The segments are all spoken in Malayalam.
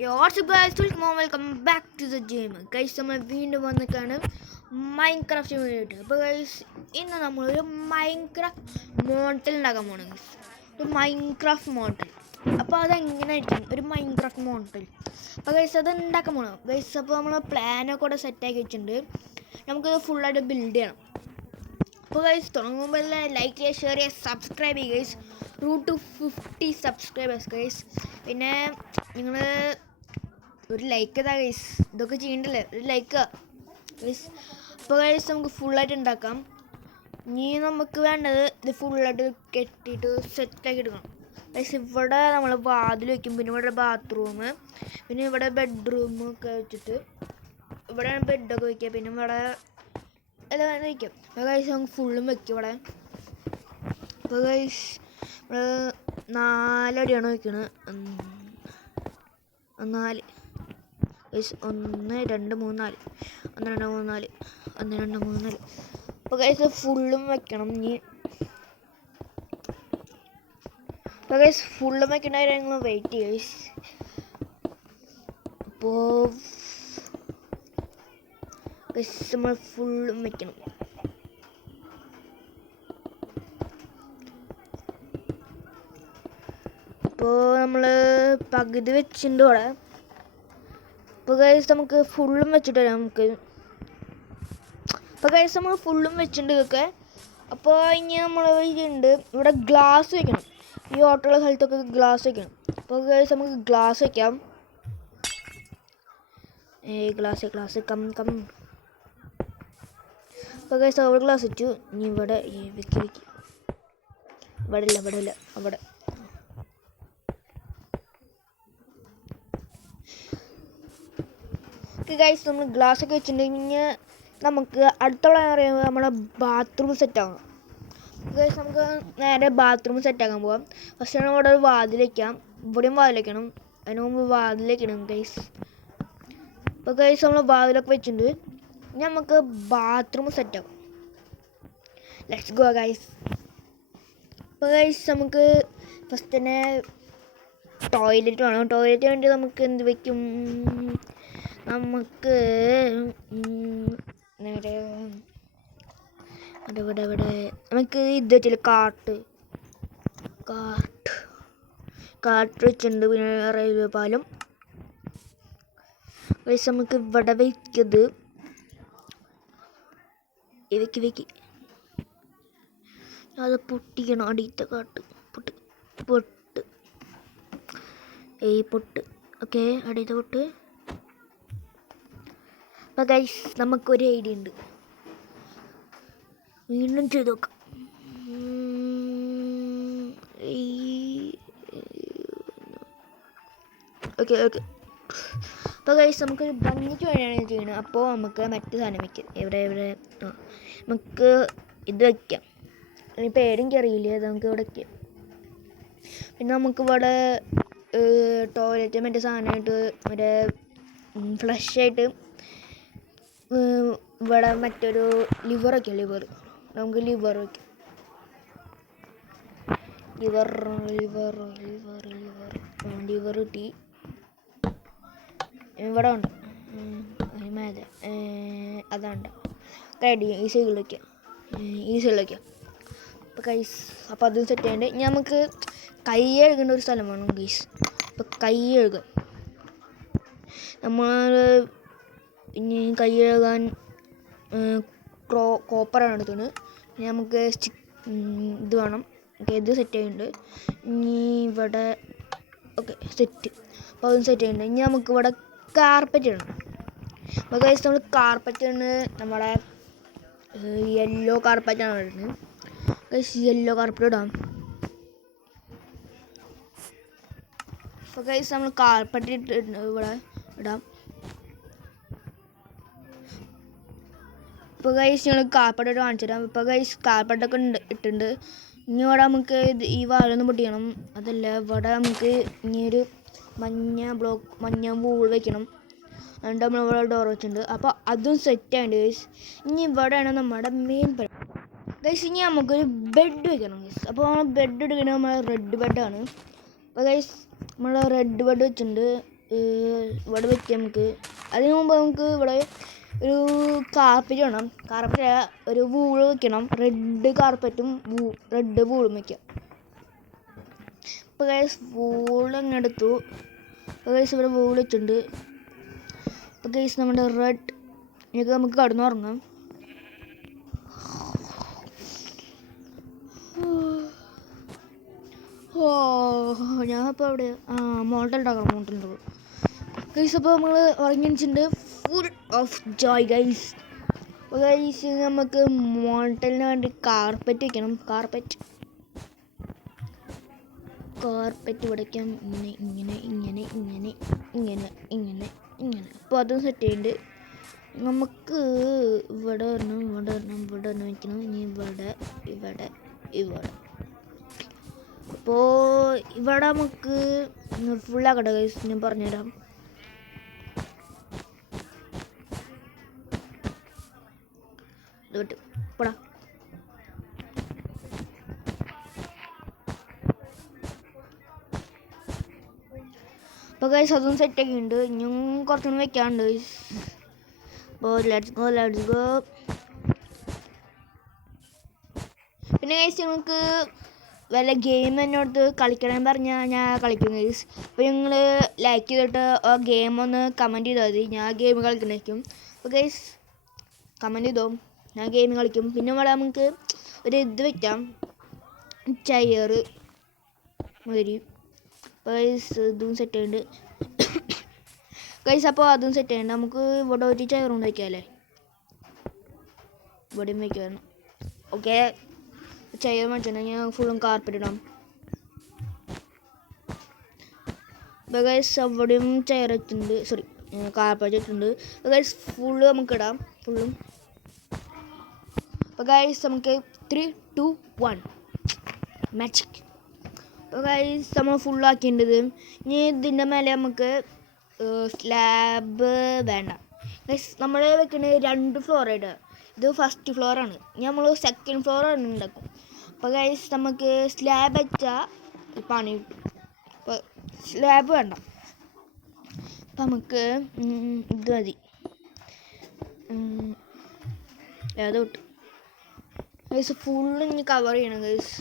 Yo, what's up guys? Welcome back to the gym. Guys, നമ്മൾ വീണ്ടും വന്നിട്ടാണ് മൈൻക്രാഫ്റ്റ് വേണ്ടിയിട്ട്. അപ്പോൾ ഗൈസ് ഇന്ന് നമ്മളൊരു മൈൻക്രാഫ്റ്റ് മോഡൽ ഉണ്ടാക്കാൻ പോകണം ഗൈസ്. ഒരു മൈൻക്രാഫ്റ്റ് മോഡൽ. അപ്പോൾ അതെങ്ങനെ ആയിരിക്കും ഒരു മൈൻക്രാഫ്റ്റ് മോഡൽ? അപ്പോൾ ഗൈസ് അത് ഉണ്ടാക്കാൻ പോകണം ഗൈസ്. അപ്പോൾ നമ്മൾ പ്ലാനൊക്കെ കൂടെ സെറ്റാക്കി വെച്ചിട്ടുണ്ട്. നമുക്കത് ഫുള്ളായിട്ട് ബിൽഡ് ചെയ്യണം. അപ്പോൾ ഗൈസ് തുടങ്ങുമ്പോൾ ലൈക്ക് ചെയ്യുക, ഷെയർ ചെയ്യുക, സബ്സ്ക്രൈബ് ചെയ്യുക guys. Route to 50 subscribers guys. പിന്നെ നിങ്ങൾ ഒരു ലൈക്ക് ഇതാ ഗൈസ്, ഇതൊക്കെ ചെയ്യണ്ടല്ലേ, ഒരു ലൈക്ക് ഗൈസ്. അപ്പോൾ ഗൈസ് നമുക്ക് ഫുള്ളായിട്ട് ഉണ്ടാക്കാം. ഇനി നമുക്ക് വേണ്ടത് ഇത് ഫുള്ളായിട്ട് കെട്ടിയിട്ട് സെറ്റാക്കി എടുക്കണം ഗൈസ്. ഇവിടെ നമ്മൾ വാതിൽ വയ്ക്കും, പിന്നെ ഇവിടെ ബാത്റൂം, പിന്നെ ഇവിടെ ബെഡ്റൂമൊക്കെ വെച്ചിട്ട് ഇവിടെ ബെഡൊക്കെ വയ്ക്കുക, പിന്നെ ഇവിടെ എല്ലാം വയ്ക്കാം. അപ്പോൾ ഗൈസ് നമുക്ക് ഫുള്ളും വയ്ക്കും ഇവിടെ. അപ്പോൾ ഗൈസ് നമ്മൾ 4 അടിയാണ് വയ്ക്കുന്നത്. 4 ഗൈസ്, 1 2 3 4 1 2 3 4 1 2 3 4. അപ്പോൾ ഗൈസ് ഫുള്ളും വെക്കണം. ഇനി അപ്പോൾ ഗൈസ് ഫുള്ളും വെക്കണവരെ ഞങ്ങൾ വെയിറ്റ് ചെയ്യും ഗൈസ്. അപ്പോൾ ഗൈസ് നമ്മൾ ഫുള്ളും വെക്കണം. അപ്പോൾ നമ്മൾ പകുതി വെച്ചിട്ടുണ്ട് ഇവിടെ. അപ്പോൾ ഗൈസ് നമുക്ക് ഫുള്ളും വെച്ചിട്ട് വരാം നമുക്ക്. അപ്പോൾ ഗൈസ് നമ്മൾ ഫുള്ളും വെച്ചിട്ടുണ്ട് ഇതൊക്കെ. അപ്പോൾ ഇനി നമ്മൾ ഉണ്ട് ഇവിടെ ഗ്ലാസ് വെക്കണം. ഈ ഓട്ടോയുള്ള സ്ഥലത്തൊക്കെ ഗ്ലാസ് വെക്കണം. അപ്പോൾ ഗൈസ് നമുക്ക് ഗ്ലാസ് വെക്കാം. Glass come. അപ്പോൾ ഗൈസ് അവിടെ ഗ്ലാസ് വെച്ചു. ഇനി ഇവിടെ വെക്കി ഇവിടെ ഇല്ല അവിടെ. ഗൈസ് നമ്മൾ ഗ്ലാസ് ഒക്കെ വെച്ചിട്ടുണ്ടെങ്കിൽ നമുക്ക് അടുത്തുള്ള പറയുമ്പോൾ നമ്മുടെ ബാത്റൂം സെറ്റ് ആകണം ഗൈസ്. നമുക്ക് നേരെ ബാത്റൂം സെറ്റാക്കാൻ പോകാം. ഫസ്റ്റ് ഇവിടെ ഒരു വാതിൽ വയ്ക്കാം, ഇവിടെയും വാതിൽ വയ്ക്കണം. അതിന് മുമ്പ് വാതിൽ വയ്ക്കണം ഗൈസ്. അപ്പോൾ ഗൈസ് നമ്മൾ വാതിലൊക്കെ വെച്ചിട്ടുണ്ട്. ഇനി നമുക്ക് ബാത്റൂം സെറ്റാക്കാം. Let's go guys. അപ്പോൾ ഗൈസ് നമുക്ക് ഫസ്റ്റ് തന്നെ ടോയ്ലറ്റ് വേണം. ടോയ്ലറ്റ് വേണ്ടി നമുക്ക് എന്ത് വയ്ക്കും? നമുക്ക് നേരെ ഇവിടെ നമുക്ക് ഇത് വെച്ചില്ല, കാട്ട് വെച്ചിട്ടുണ്ട്. പിന്നെ റെയിൽവേ പാലം വയസ്സ് നമുക്ക് ഇവിടെ വയ്ക്കത് വെക്കി അത് പൊട്ടിക്കണം. അടിയത്തെ കാട്ട് പൊട്ട് ഓക്കെ, അടിയത്തെ പൊട്ട്. അപ്പോൾ ഗൈസ് നമുക്കൊരു ഐഡിയ ഉണ്ട്, വീണ്ടും ചെയ്ത് നോക്കാം. ഓക്കെ. അപ്പോൾ ഗൈസ് നമുക്കൊരു ഭംഗിക്ക് വേണ്ടിയാണ് ചെയ്യുന്നത്. അപ്പോൾ നമുക്ക് മറ്റു സാധനം വയ്ക്കാം. ഇവിടെ നമുക്ക് ഇത് വയ്ക്കാം. അതിന് പേരും അറിയില്ല, അത് നമുക്ക് ഇവിടെ വയ്ക്കാം. പിന്നെ നമുക്കിവിടെ ടോയ്ലറ്റ് മറ്റേ സാധനമായിട്ട് മറ്റേ ഫ്ലഷായിട്ട് ഇവിടെ മറ്റൊരു ലിവർ നമുക്ക് ലിവർ വയ്ക്കാം. ലിവർ കിട്ടി. ഇവിടെ ഉണ്ട് മേലെ, അതാണ്ട് റെഡി. ഈ സൈഡിൽ വയ്ക്കാം. അപ്പോൾ ഗൈസ് അപ്പോൾ അതും സെറ്റ് ചെയ്യണ്ടേ. ഇനി നമുക്ക് കൈ കഴുകേണ്ട ഒരു സ്ഥലം വേണം ഗൈസ്. അപ്പോൾ കൈ കഴുകാൻ നമ്മൾ ഇനി കൈ കഴുകാൻ കോപ്പറാണ് എടുക്കുന്നത്. ഇനി നമുക്ക് ഇത് വേണം. ഓക്കെ, ഇത് സെറ്റ് ചെയ്യുന്നുണ്ട്. ഇനി ഇവിടെ ഓക്കെ സെറ്റ്. അപ്പോൾ അതും സെറ്റ് ചെയ്യുന്നുണ്ട്. ഇനി നമുക്ക് ഇവിടെ കാർപ്പറ്റ് ഇടണം. അപ്പോൾ ഗൈസ് നമ്മൾ കാർപ്പറ്റ് ആണ് നമ്മളെ യെല്ലോ കാർപ്പറ്റാണ് ഇടുന്നത് ഗൈസ്. യെല്ലോ കാർപ്പറ്റ് ഇടാം. അപ്പോൾ ഗൈസ് നമ്മൾ കാർപ്പറ്റ് ഇവിടെ ഇടാം. ഇപ്പോൾ ഗൈസ് ഞങ്ങൾ കാർപ്പറ്റൊക്കെ കാണിച്ചു തരാം. ഇപ്പോൾ ഗൈസ് കാർപ്പറ്റൊക്കെ ഇട്ടിട്ടുണ്ട്. ഇനി ഇവിടെ നമുക്ക് ഈ വാലൊന്ന് പൊട്ടിക്കണം. അതല്ല, ഇവിടെ നമുക്ക് ഇനിയൊരു മഞ്ഞ വൂൾ വെക്കണം. അതുകൊണ്ട് നമ്മളിവിടെ ഡോർ വെച്ചിട്ടുണ്ട്. അപ്പോൾ അതും സെറ്റായിട്ട് ഗൈസ്. ഇനി ഇവിടെയാണ് നമ്മുടെ മെയിൻ പണി ഗൈസ്. ഇനി നമുക്കൊരു ബെഡ് വെക്കണം ഗൈസ്. അപ്പോൾ നമ്മൾ ബെഡ് എടുക്കുന്നത് നമ്മളെ റെഡ് ബെഡാണ്. അപ്പോൾ ഗൈസ് നമ്മൾ റെഡ് ബെഡ് വെച്ചിട്ടുണ്ട്. ഇവിടെ വെക്കാം നമുക്ക്. അതിന് മുമ്പ് നമുക്ക് ഇവിടെ ഒരു കാർപ്പറ്റ് വേണം. കാർപ്പറ്റ് ഒരു വൂള് വെക്കണം. റെഡ് കാർപ്പറ്റും റെഡ് വൂളും വെക്കാം. ഇപ്പോൾ ഗൈസ് വൂൾ അങ്ങ് എടുത്തു. ഇപ്പോൾ ഗൈസ് ഇവിടെ വൂൾ വെച്ചിട്ടുണ്ട്. ഇപ്പോൾ ഗൈസ് നമ്മുടെ റെഡ് ഇതൊക്കെ നമുക്ക് കടന്നുറങ്ങാം. ഓ ഞാനിപ്പോൾ അവിടെ മോണ്ടൽ ഉണ്ടാക്കണം. ഗൈസ് അപ്പോൾ നമ്മൾ ഉറങ്ങിച്ചിട്ടുണ്ട്. Full of joy guys. അപ്പോൾ ഗൈസ് നമുക്ക് മോണ്ടലിന് വേണ്ടി കാർപ്പറ്റ് വയ്ക്കണം. കാർപ്പറ്റ് വയ്ക്കാം. ഇങ്ങനെ അപ്പോൾ അതും സെറ്റ് ചെയ്യുന്നുണ്ട്. നമുക്ക് ഇവിടെ വരണം വയ്ക്കണം. ഇനി ഇവിടെ അപ്പോൾ ഇവിടെ നമുക്ക് ഫുള്ളാക്കട്ടെ ഗൈസ്. ഞാൻ പറഞ്ഞുതരാം. പോടാ. അപ്പോൾ ഗൈസ് അതും സെറ്റൊക്കെ ഉണ്ട്. ഇനിയും കുറച്ചുകൂടി വെക്കാനുണ്ട് ഗൈസ്. അപ്പോൾ ലെറ്റ്സ് ഗോ. പിന്നെ ഗൈസ് നിങ്ങൾക്ക് വല്ല ഗെയിം എന്നോട് കളിക്കണം പറഞ്ഞാൽ ഞാൻ കളിക്കും ഗൈസ്. അപ്പോൾ നിങ്ങൾ ലൈക്ക് ചെയ്തിട്ട് ആ ഗെയിം ഒന്ന് കമൻറ്റ് ചെയ്താൽ മതി. ഞാൻ ഗെയിം കളിക്കുന്നതായിരിക്കും. അപ്പോൾ ഗൈസ് കമൻറ്റ് ചെയ്തോ, ഞാൻ ഗെയിം കളിക്കും. പിന്നെ ഇവിടെ നമുക്ക് ഒരു ഇത് വെക്കാം, ചെയർ മാതിരി. അപ്പോൾ ഗൈസ് ഇതും സെറ്റ് ചെയ്യുന്നുണ്ട് ഗൈസ്. അപ്പോൾ അതും സെറ്റ് ചെയ്യുന്നുണ്ട്. നമുക്ക് ഇവിടെ ഒരു ചെയർ കൊണ്ട് വയ്ക്കാമല്ലേ? ഇവിടെയും വയ്ക്കുമായിരുന്നു. ഓക്കെ, ചെയർ വെച്ചിട്ടുണ്ടെങ്കിൽ ഫുള്ളും കാർപ്പറ്റ് ഇടാം. അപ്പോൾ ഗൈസ് അവിടെയും ചെയർ വെച്ചിട്ടുണ്ട്, സോറി കാർപ്പറ്റ് വെച്ചിട്ടുണ്ട്. അപ്പോൾ ഗൈസ് ഫുള്ള് നമുക്ക് ഇടാം, ഫുള്ളും. അപ്പോൾ ഗൈസ് നമുക്ക് 3, 2, 1 മാജിക്. അപ്പോൾ ഗൈസ് നമ്മൾ ഫുള്ളാക്കിയിട്ടുണ്ട്. ഇനി ഇതിൻ്റെ മേലെ നമുക്ക് സ്ലാബ് വേണ്ട ഗൈസ്. നമ്മൾ വെക്കുന്നത് 2 ഫ്ലോറായിട്ട്. ഇത് ഫസ്റ്റ് ഫ്ലോറാണ്. നമ്മൾ സെക്കൻഡ് ഫ്ലോറാണ് ഉണ്ടാക്കും. അപ്പോൾ ഗൈസ് നമുക്ക് സ്ലാബ് വെച്ചാൽ പണി കിട്ടും. അപ്പോൾ സ്ലാബ് വേണ്ട. അപ്പം നമുക്ക് ഇത് മതി. ഏതോട്ട് ഗൈസ് ഫുള്ള് ഇനി കവർ ചെയ്യണം ഗൈസ്.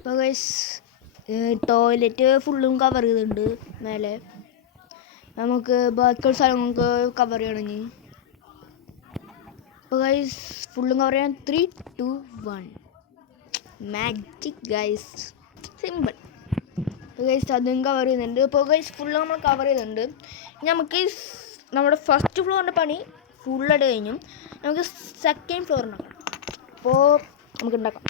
അപ്പോൾ ഗൈസ് ടോയ്ലറ്റ് ഫുള്ളും കവർ ചെയ്തിട്ടുണ്ട് മേലെ. നമുക്ക് ബാക്കിയുള്ള സ്ഥലങ്ങൾക്ക് കവർ ചെയ്യണമെങ്കിൽ. അപ്പോൾ ഗൈസ് ഫുള്ളും കവർ ചെയ്യാൻ 3, 2, 1 മാജിക് ഗൈസ്. സിമ്പിൾ. അപ്പോൾ ഗൈസ് അതും കവർ ചെയ്യുന്നുണ്ട്. അപ്പോൾ ഗൈസ് ഫുള്ള് നമ്മൾ കവർ ചെയ്തിട്ടുണ്ട്. നമുക്ക് നമ്മുടെ ഫസ്റ്റ് ഫ്ലോറിൻ്റെ പണി ഫുള്ളായിട്ട് കഴിഞ്ഞു. നമുക്ക് സെക്കൻഡ് ഫ്ലോർ ഉണ്ടാക്കാം. അപ്പോൾ നമുക്ക് ഉണ്ടാക്കാം.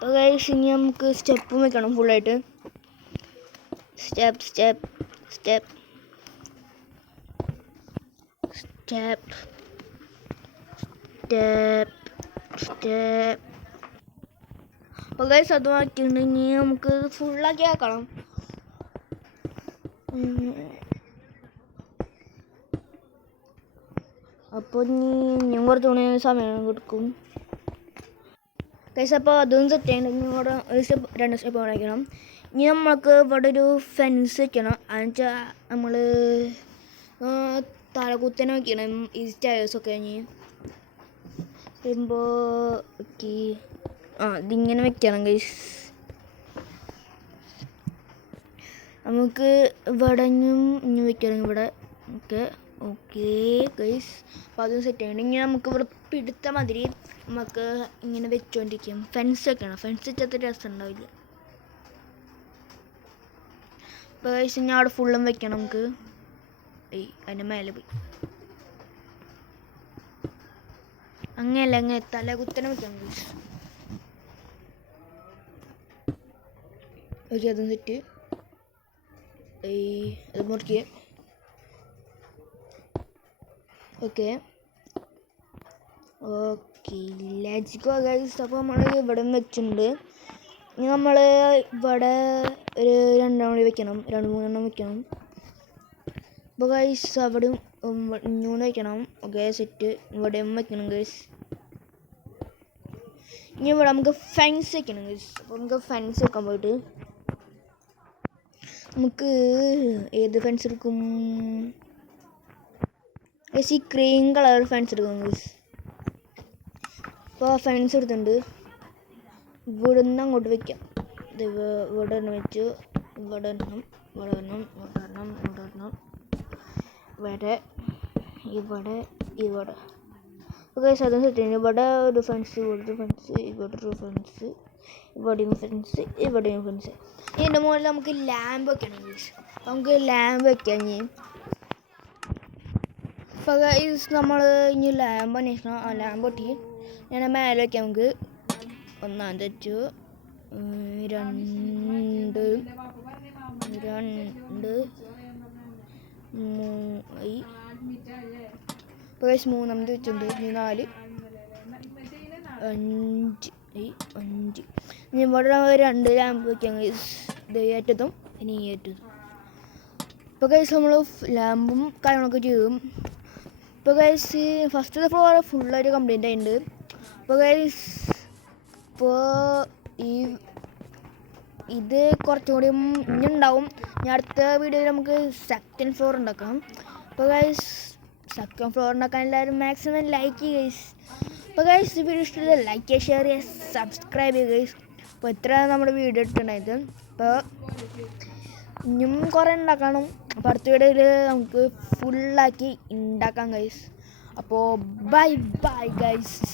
അപ്പോൾ ഗൈസ് ഇനി നമുക്ക് സ്റ്റെപ്പും വെക്കണം ഫുള്ളായിട്ട്. Step step step step step step. അപ്പോൾ ഗൈസ് അത് മാറ്റിയിട്ടുണ്ട്. ഇനി നമുക്ക് ഫുള്ളാക്കി ആക്കണം. അപ്പോൾ ഇനി കുറച്ചുകൂടി സമയം കൊടുക്കും ഗൈസ്. അപ്പോൾ അതും സെറ്റ് ചെയ്യണം. ഇനി ഇവിടെ ഒരു സ്റ്റെപ്പ് 2 സ്റ്റെപ്പ് കാണിക്കണം. ഇനി നമ്മൾക്ക് ഇവിടെ ഒരു ഫെൻസ് വെക്കണം. എന്നുവെച്ചാൽ നമ്മൾ തലകുത്തനെ വയ്ക്കണം ഈ സ്റ്റെയർസൊക്കെ. ഇനി വരുമ്പോൾ ഓക്കെ ഇതിങ്ങനെ വെക്കണം ഗൈസ്. നമുക്ക് ഇവിടെ ഇനി വെക്കണം ഇവിടെ. Okay guys. അപ്പോൾ അതും സെറ്റ് ചെയ്യണം. ഇങ്ങനെ നമുക്ക് ഇവിടെ പിടുത്ത മാതിരി നമുക്ക് ഇങ്ങനെ വെച്ചുകൊണ്ടിരിക്കും. ഫെൻസ് വെക്കണം. ഫെൻസ് വെച്ചാൽ രസം ഉണ്ടാവില്ല. അപ്പോൾ ഗൈസ് ഇനി അവിടെ ഫുള്ളും വെക്കണം നമുക്ക്. അതിൻ്റെ മേലെ പോയി അങ്ങനെയല്ല, അങ്ങനെ തല കുത്തനെ വെക്കണം ഗൈസ്. ഓക്കെ അതും സെറ്റ്. അത് മുറിക്കുക. Okay let's go guys. അപ്പോൾ നമ്മൾ ഇവിടെ വെച്ചിട്ടുണ്ട്. ഇനി നമ്മൾ ഇവിടെ ഒരു 2 കൂടി വെക്കണം, 2-3 വെക്കണം. അപ്പോൾ ഗൈസ് അവിടെയും 3 വെക്കണം. Okay set. ഇവിടെയും വെക്കണം ഗൈസ്. ഇനി ഇവിടെ നമുക്ക് ഫെൻസ് വെക്കണം ഗൈസ്. അപ്പോൾ നമുക്ക് ഫെൻസ് വെക്കാൻ പോയിട്ട് നമുക്ക് ഏത് ഫെൻസ് എടുക്കും? ഗൈസ് ഈ ക്രീം കളർ ഫെൻസ് എടുക്കും ഗൈസ്. അപ്പോൾ ഫെൻസ് എടുത്തിട്ടുണ്ട്. ഇവിടെ നിന്ന് അങ്ങോട്ട് വെക്കാം. ഇത് ഇവിടെ തന്നെ വെച്ചു. ഇവിടെ വരണം, ഇവിടെ വരണം, ഇവിടെ വരണം, ഇവിടെ വരണം, ഇവിടെ, ഇവിടെ, ഇവിടെ. ഓക്കെ അതും സെറ്റ്. ഇവിടെ ഒരു ഫെൻസ്, ഇവിടെ ഒരു ഫെൻസ്, ഇവിടെ ഒരു ഫെൻസ്, ഇവിടെയും ഫെൻസ്, ഇവിടെയും ഫെൻസ്. ഇതിൻ്റെ മുകളിൽ നമുക്ക് ലാമ്പ് വെക്കണം ഗൈസ്. നമുക്ക് ലാമ്പ് വെക്കാം. ഇനി അപ്പോൾ ഗൈസ് നമ്മൾ ഇനി ലാമ്പ് അന്വേഷിക്കണം. ആ ലാമ്പ് പൊട്ടി ഞാൻ മേലെ വയ്ക്കാം. നമുക്ക് 1 വെച്ചു, 2, 3. ഇപ്പോൾ ഗൈസ് 3 വെച്ചിട്ടുണ്ട്. ഇനി 4, 5. ഇനി ഇവിടെ 2 ലാമ്പ് വയ്ക്കാം ഗൈസ്. ഇത് ഏറ്റതും ഇനി ഏറ്റതും. ഇപ്പോൾ ഗൈസ് നമ്മൾ ലാമ്പും കാര്യങ്ങളൊക്കെ ചെയ്തു. ഇപ്പോൾ ഗൈസ് ഫസ്റ്റത്തെ ഫ്ലോർ ഫുള്ളായിട്ട് കംപ്ലീറ്റ് ആയിട്ടുണ്ട്. അപ്പോൾ ഗൈസ് ഇപ്പോൾ ഇത് കുറച്ചും കൂടി ഇനി ഉണ്ടാവും. ഇനി അടുത്ത വീഡിയോയിൽ നമുക്ക് സെക്കൻഡ് ഫ്ലോർ ഉണ്ടാക്കാം. അപ്പോൾ ഗൈസ് സെക്കൻഡ് ഫ്ലോർ ഉണ്ടാക്കാൻ എല്ലാവരും മാക്സിമം ലൈക്ക് ചെയ്യുക ഗൈസ്. അപ്പോൾ ഗൈസ് ഈ വീഡിയോ ഇഷ്ടമുള്ള ലൈക്ക് ചെയ്യുക, ഷെയർ ചെയ്യുക, സബ്സ്ക്രൈബ് ചെയ്യുക ഗൈസ്. അപ്പോൾ ഇത്ര നമ്മുടെ വീഡിയോ ഇട്ടിട്ടുണ്ടായത്. അപ്പോൾ ഇനിയും കുറേ ഉണ്ടാക്കണം. അപ്പോൾ അടുത്ത വീഡിയോയിൽ നമുക്ക് ഫുള്ളാക്കി ഉണ്ടാക്കാം ഗൈസ്. അപ്പോൾ ബൈ ബൈ ഗൈസ്.